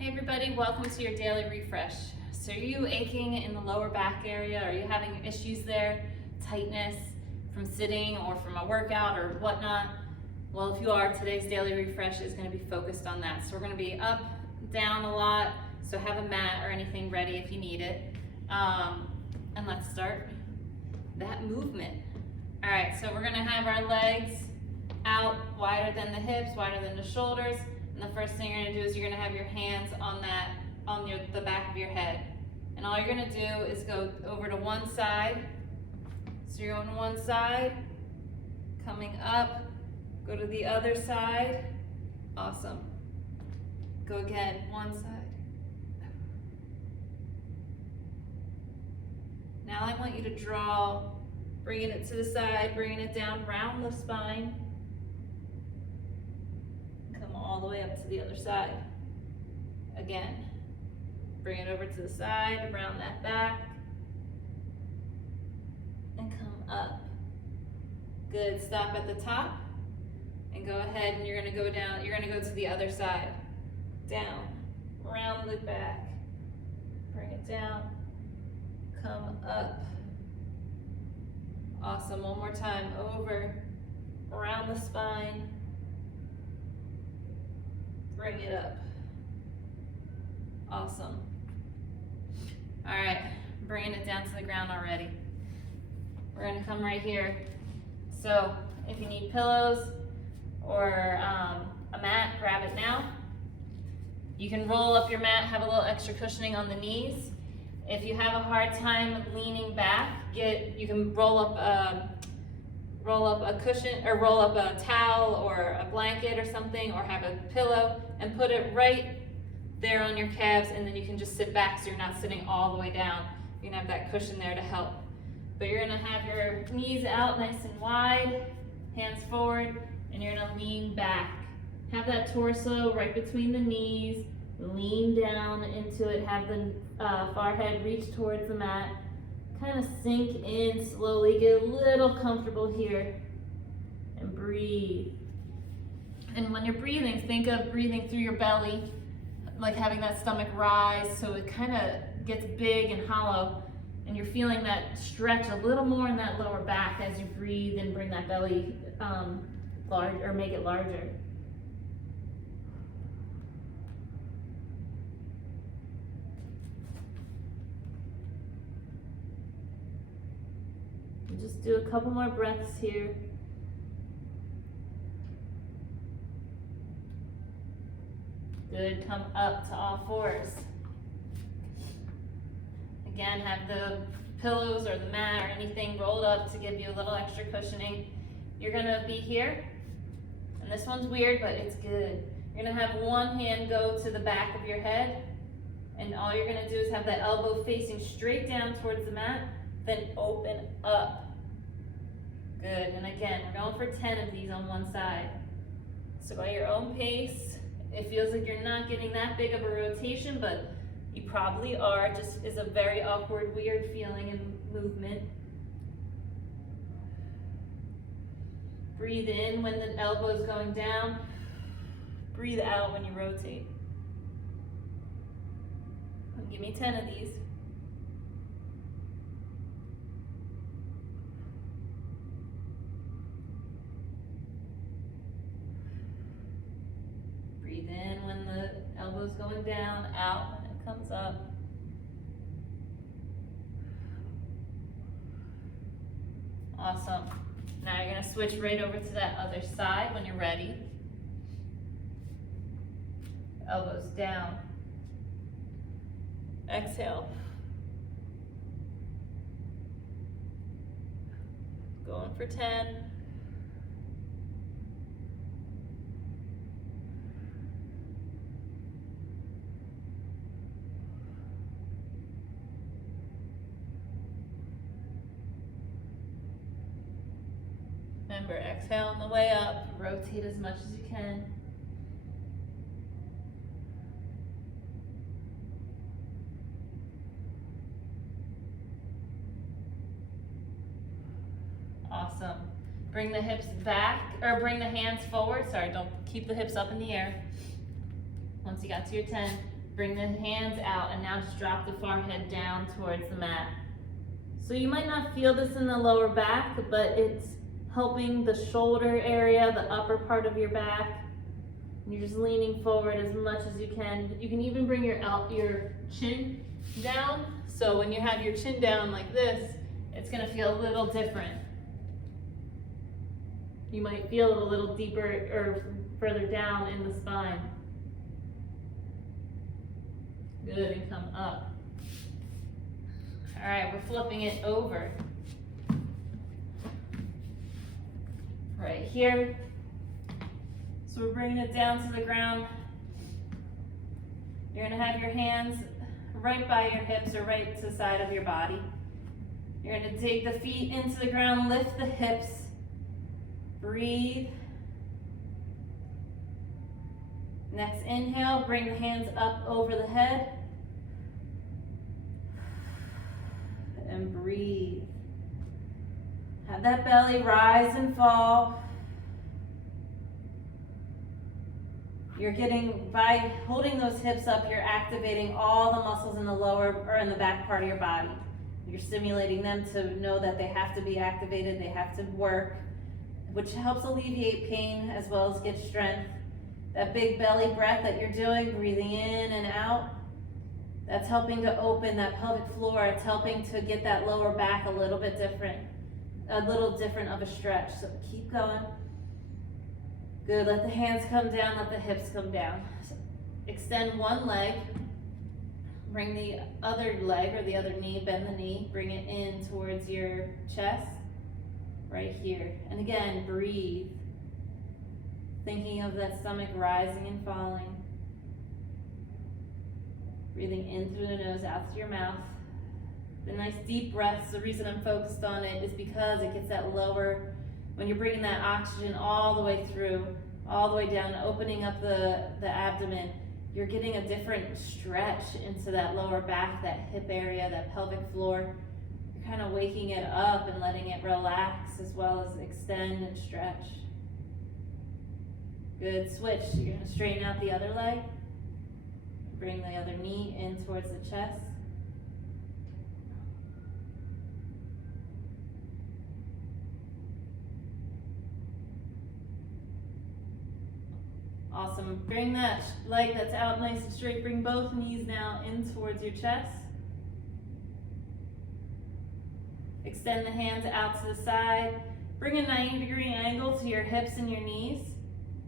Hey everybody, welcome to your daily refresh. So are you aching in the lower back area? Are you having issues there? Tightness from sitting or from a workout or whatnot? Well, if you are, today's daily refresh is going to be focused on that. So we're going to be up, down a lot, so have a mat or anything ready if you need it. And let's start that movement. All right, so we're going to have our legs out wider than the hips, wider than the shoulders. And the first thing you're going to do is you're going to have your hands on the back of your head. And all you're going to do is go over to one side. So you're on one side, coming up, go to the other side. Awesome. Go again, one side. Now I want you to draw, bringing it to the side, bringing it down, round the spine. All the way up to the other side. Again, bring it over to the side, round that back, and come up. Good, stop at the top, and go ahead and you're gonna go down, you're gonna go to the other side. Down, round the back, bring it down, come up. Awesome, one more time, over, around the spine, bring it up. Awesome. All right, bringing it down to the ground already. We're gonna come right here. So if you need pillows or a mat, grab it now. You can roll up your mat, have a little extra cushioning on the knees. If you have a hard time leaning back, you can roll up a cushion, or roll up a towel or a blanket or something, or have a pillow and put it right there on your calves, and then you can just sit back so you're not sitting all the way down. You can have that cushion there to help. But you're gonna have your knees out nice and wide, hands forward, and you're gonna lean back. Have that torso right between the knees, lean down into it, have the forehead reach towards the mat. Kind of sink in slowly, get a little comfortable here, and breathe. And when you're breathing, think of breathing through your belly, like having that stomach rise so it kind of gets big and hollow, and you're feeling that stretch a little more in that lower back as you breathe and bring that belly large, or make it larger. Just do a couple more breaths here. Good, come up to all fours. Again, have the pillows or the mat or anything rolled up to give you a little extra cushioning. You're gonna be here, and this one's weird, but it's good. You're gonna have one hand go to the back of your head, and all you're gonna do is have that elbow facing straight down towards the mat, then open up. Good, and again, we're going for 10 of these on one side. So at your own pace, it feels like you're not getting that big of a rotation, but you probably are. Just is a very awkward, weird feeling and movement. Breathe in when the elbow is going down. Breathe out when you rotate. Give me 10 of these. Breathe in when the elbow's going down, out when it comes up. Awesome. Now you're going to switch right over to that other side when you're ready. Elbows down. Exhale. Going for 10. Remember, exhale on the way up, rotate as much as you can. Awesome. Bring the hips back, or bring the hands forward. Sorry, don't keep the hips up in the air. Once you got to your 10, Bring the hands out and now just drop the forehead down towards the mat. So you might not feel this in the lower back, but it's helping the shoulder area, the upper part of your back. And you're just leaning forward as much as you can. You can even bring your chin down. So when you have your chin down like this, it's gonna feel a little different. You might feel it a little deeper or further down in the spine. Good, and come up. All right, we're flipping it over. Right here. So we're bringing it down to the ground. You're gonna have your hands right by your hips or right to the side of your body. You're gonna dig the feet into the ground, lift the hips, breathe. Next inhale, bring the hands up over the head. And breathe. Have that belly rise and fall. You're by holding those hips up, you're activating all the muscles in the lower or in the back part of your body. You're stimulating them to know that they have to be activated, they have to work, which helps alleviate pain as well as get strength. That big belly breath that you're doing, breathing in and out, that's helping to open that pelvic floor. It's helping to get that lower back a little bit different, of a stretch. So keep going. Good, let the hands come down, let the hips come down. So extend one leg, bring the other leg or the other knee, bend the knee, bring it in towards your chest, right here. And again, breathe. Thinking of that stomach rising and falling. Breathing in through the nose, out through your mouth. The nice deep breaths, the reason I'm focused on it is because it gets that lower, when you're bringing that oxygen all the way through, all the way down, opening up the abdomen, you're getting a different stretch into that lower back, that hip area, that pelvic floor. You're kind of waking it up and letting it relax as well as extend and stretch. Good, switch. You're gonna straighten out the other leg. Bring the other knee in towards the chest. Awesome. Bring that leg that's out nice and straight. Bring both knees now in towards your chest. Extend the hands out to the side. Bring a 90-degree angle to your hips and your knees.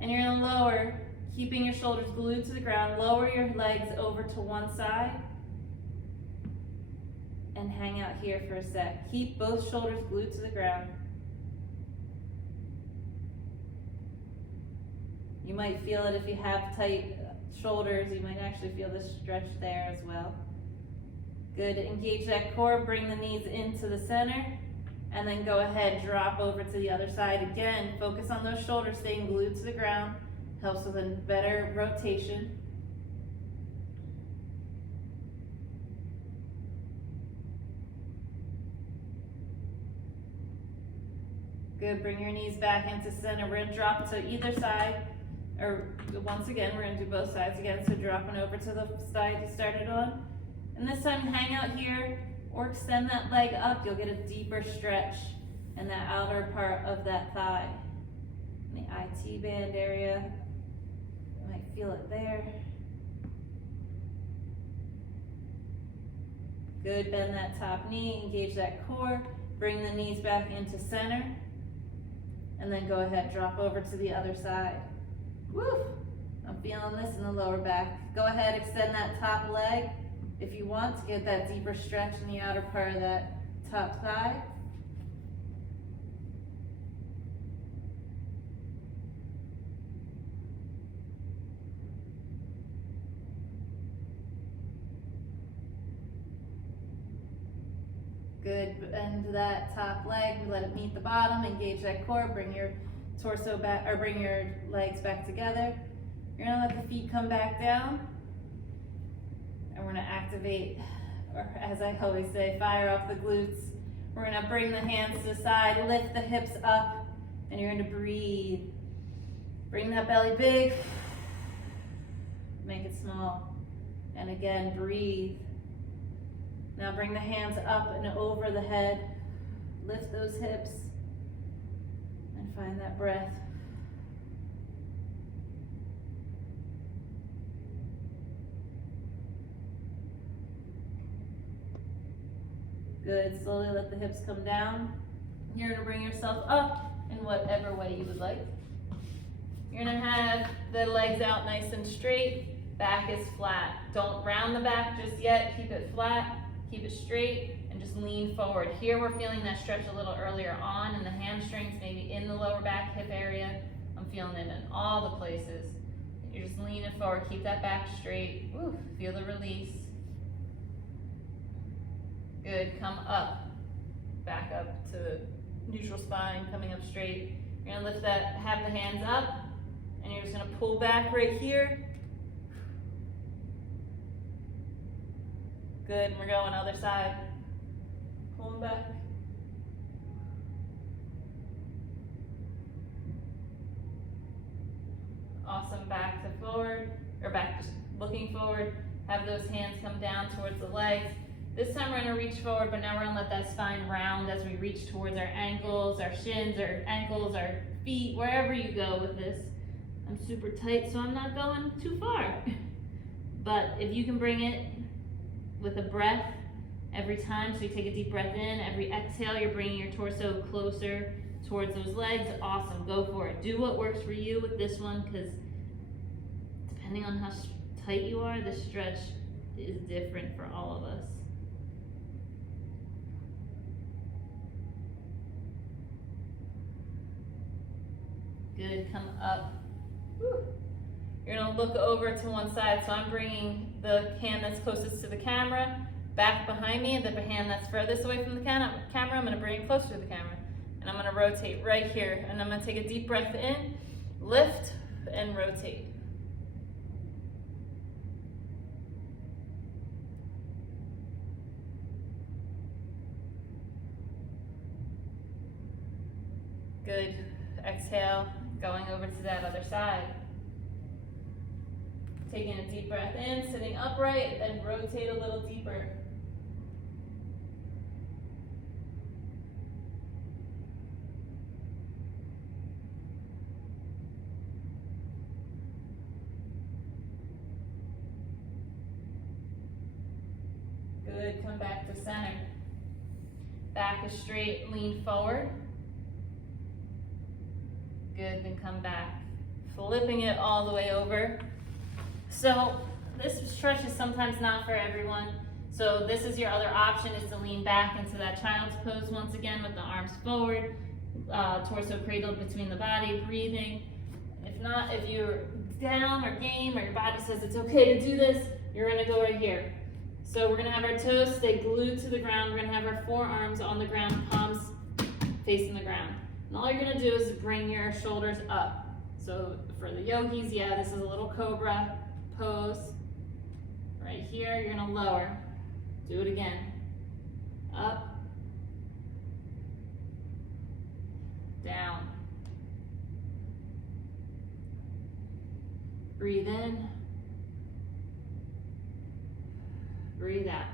And you're going to lower, keeping your shoulders glued to the ground. Lower your legs over to one side. And hang out here for a sec. Keep both shoulders glued to the ground. You might feel it if you have tight shoulders. You might actually feel the stretch there as well. Good. Engage that core. Bring the knees into the center. And then go ahead, drop over to the other side. Again, focus on those shoulders staying glued to the ground. Helps with a better rotation. Good. Bring your knees back into center. We're going to drop to either side. Or once again, we're going to do both sides again. So dropping over to the side you started on. And this time, hang out here or extend that leg up. You'll get a deeper stretch in that outer part of that thigh. In the IT band area. You might feel it there. Good. Bend that top knee. Engage that core. Bring the knees back into center. And then go ahead, drop over to the other side. Woo! I'm feeling this in the lower back. Go ahead, extend that top leg if you want to get that deeper stretch in the outer part of that top thigh. Good, bend that top leg, let it meet the bottom, engage that core, bring your torso back, or bring your legs back together. You're gonna let the feet come back down. And we're gonna activate, or as I always say, fire off the glutes. We're gonna bring the hands to the side, lift the hips up, and you're gonna breathe. Bring that belly big, make it small. And again, breathe. Now bring the hands up and over the head. Lift those hips and find that breath. Good, slowly let the hips come down. You're gonna bring yourself up in whatever way you would like. You're gonna have the legs out nice and straight, back is flat. Don't round the back just yet, keep it flat, keep it straight, and just lean forward. Here we're feeling that stretch a little earlier on in the hamstrings, maybe in the lower back hip area. I'm feeling it in all the places. You're just leaning forward, keep that back straight. Woo, feel the release. Good, come up, back up to neutral spine, coming up straight. You're gonna lift that, have the hands up, and you're just gonna pull back right here. Good, and we're going other side. Pulling back. Awesome, back to forward, or back just looking forward. Have those hands come down towards the legs. This time we're gonna reach forward, but now we're gonna let that spine round as we reach towards our ankles, our shins, our ankles, our feet, wherever you go with this. I'm super tight, so I'm not going too far. But if you can bring it with a breath every time, so you take a deep breath in, every exhale, you're bringing your torso closer towards those legs. Awesome, go for it. Do what works for you with this one, because depending on how tight you are, the stretch is different for all of us. Good, come up. Whew. You're gonna look over to one side, so I'm bringing the hand that's closest to the camera back behind me, and the hand that's furthest away from the camera, I'm gonna bring it closer to the camera. And I'm gonna rotate right here, and I'm gonna take a deep breath in, lift, and rotate. Good, exhale, going over to that other side. Taking a deep breath in, sitting upright, then rotate a little deeper. Good, come back to center. Back is straight, lean forward. Good, then come back. Flipping it all the way over. So this stretch is sometimes not for everyone. So this is your other option, is to lean back into that child's pose once again with the arms forward, torso cradled between the body, breathing. If not, if you're down or game, or your body says it's okay to do this, you're gonna go right here. So we're gonna have our toes stay glued to the ground. We're gonna have our forearms on the ground, palms facing the ground. And all you're gonna do is bring your shoulders up. So for the yogis, yeah, this is a little cobra pose. Right here, you're gonna lower. Do it again. Up. Down. Breathe in. Breathe out.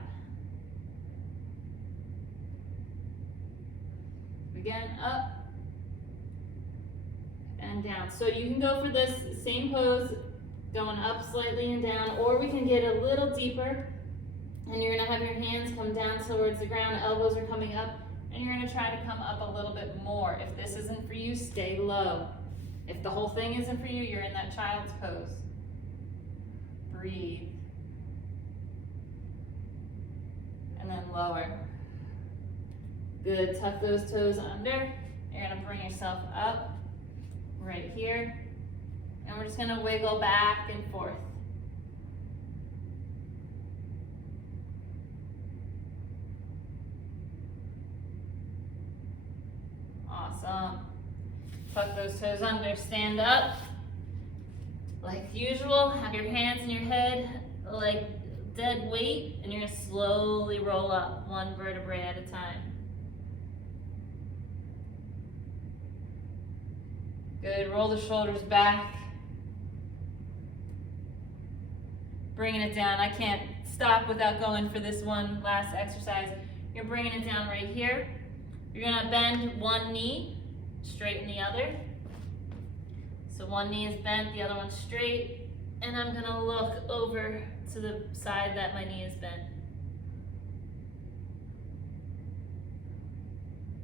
Again, up and down. So you can go for this same pose, going up slightly and down, or we can get a little deeper, and you're gonna have your hands come down towards the ground, elbows are coming up, and you're gonna try to come up a little bit more. If this isn't for you, stay low. If the whole thing isn't for you, you're in that child's pose. Breathe. And then lower. Good, tuck those toes under. You're gonna bring yourself up right here. And we're just gonna wiggle back and forth. Awesome. Tuck those toes under, stand up. Like usual, have your hands in your head like dead weight, and you're gonna slowly roll up one vertebrae at a time. Good, roll the shoulders back. bringing it down. I can't stop without going for this one last exercise. You're bringing it down right here. You're gonna bend one knee, straighten the other. So one knee is bent, the other one's straight, and I'm gonna look over to the side that my knee is bent.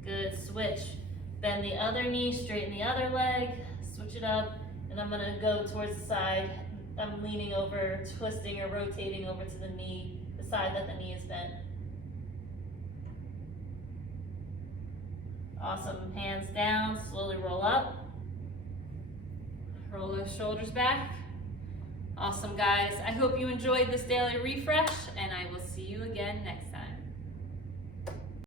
Good, switch. Bend the other knee, straighten the other leg, switch it up, and I'm gonna go towards the side. I'm leaning over, twisting or rotating over to the knee, the side that the knee is bent. Awesome, hands down, slowly roll up. Roll those shoulders back. Awesome, guys. I hope you enjoyed this daily refresh, and I will see you again next time.